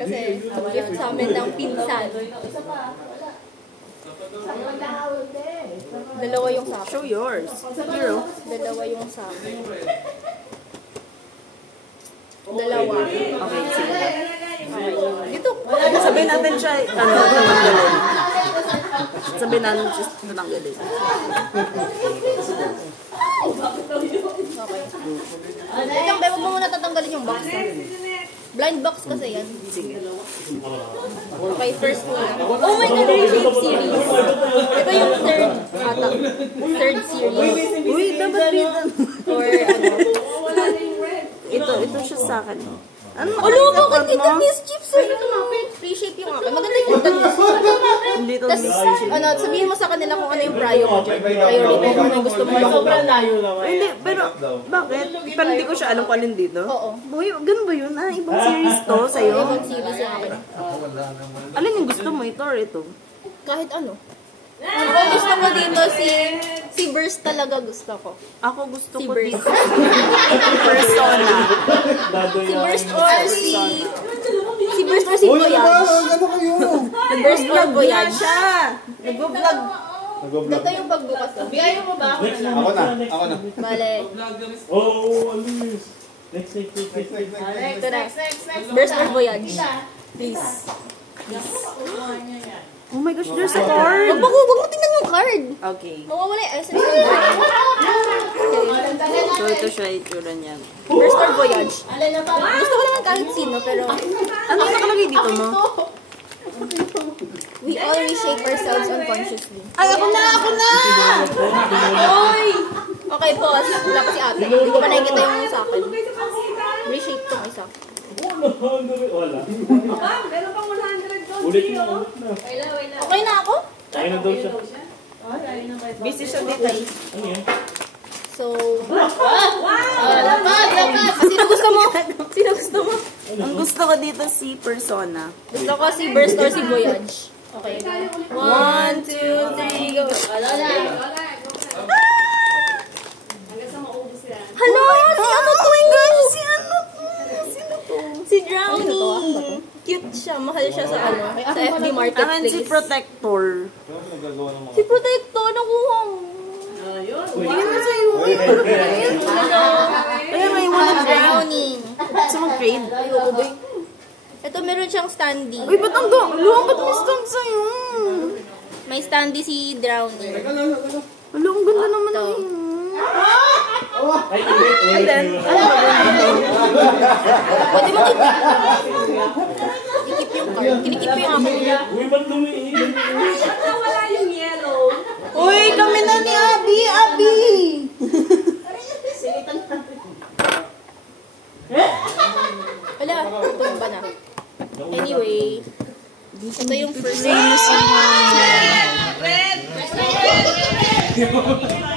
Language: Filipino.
Kasi gift sa amin ng pinsan. Dalawa yung sa akin. Show yours. Hero. Dalawa yung sa akin. Dalawa. Okay, sige. Dito. Sabihin natin siya, tatanggalin. Sabihin natin siya, tatanggalin. Okay. Ito, huwag mo muna tatanggalin yung box. Blind box kasi yan. Sige. Okay, first one. Oh my God, Reshape series. Ito yung third ata. Third series. Uy, dapat dito. Or ano. Ito siya sa akin. Ano? Alo, bakit dito mischief sa'yo? Reshape yung akin. Maganda yung mischief. Dito Tapos, ano, sabihin mo sa kanila kung ano yung priority mo dyan. Priority mo, ano yung gusto mo. Sobrang layo naman. Hindi, pero bakit? Pero hindi ko siya alam kung alin dito. Oo. Boy, ganun ba yun? Ah, ibang series to sa'yo? Ibang series yung akin. Alin yung gusto mo? Ito or ito? Kahit ano. Ako gusto ko dito si Burst talaga gusto ko. Ako gusto Si ko Burst. dito. Persona. Si Burst or si Burst or si Voyage. Ano kayo? Burst or Voyage. Siya! Nag-vlog. Ito yung pagbukas. Biyayo mo ba? Ako na. Bale. Oh, Alice. Next. Ito na. Burst or Voyage. Please. Oh my gosh, there's a card. Wag mo tingnan yung card. Okay. Mawawala yung essence ng brand. So, ito siya itsura niya. Burst or Voyage. Gusto ko naman kahit sino, pero Ano nakalagay dito mo? we all reshape ourselves unconsciously. Ay, ako na! Oy! Okay, pause. Wala pa si ate. Hindi ko pa nakikita yung sa akin. Reshape tong isa. 100. Wala. Meron pang 100 doon. Ulit na. Okay na ako? Kaya na daw siya. Busy siya dito. Ano yan? So, dapat. Sino gusto mo? Sino gusto mo? Ang gusto ko dito si Persona. Gusto ko si Burst or si Voyage. Okay. 1, 2, 3, go. Hello! Si ano to? Si ano to? Sino to? Si Drowning. Cute siya. Mahal siya sa ano? Sa FB Akin Marketplace. si Protector. Si Protecto. Nakuha mo. Tingnan mo sa'yo. Kaya may one of Drowning. Gusto mong trade? Ayoko ba? Ito meron siyang standee. Uy, ba't ang luwang ba't may stand sa'yo? May standee si Drowning. Wala, ang ganda naman Ito. yun. Ay, ulit. And then, ano ba dito? Pwede mo i-keep yung card. Kinikip yung akin. Uy, ba't lumiin? Wala yung yellow. Uy, kami na ni Abi! Wala, tumba na. Anyway, ito yung first. Famous yun.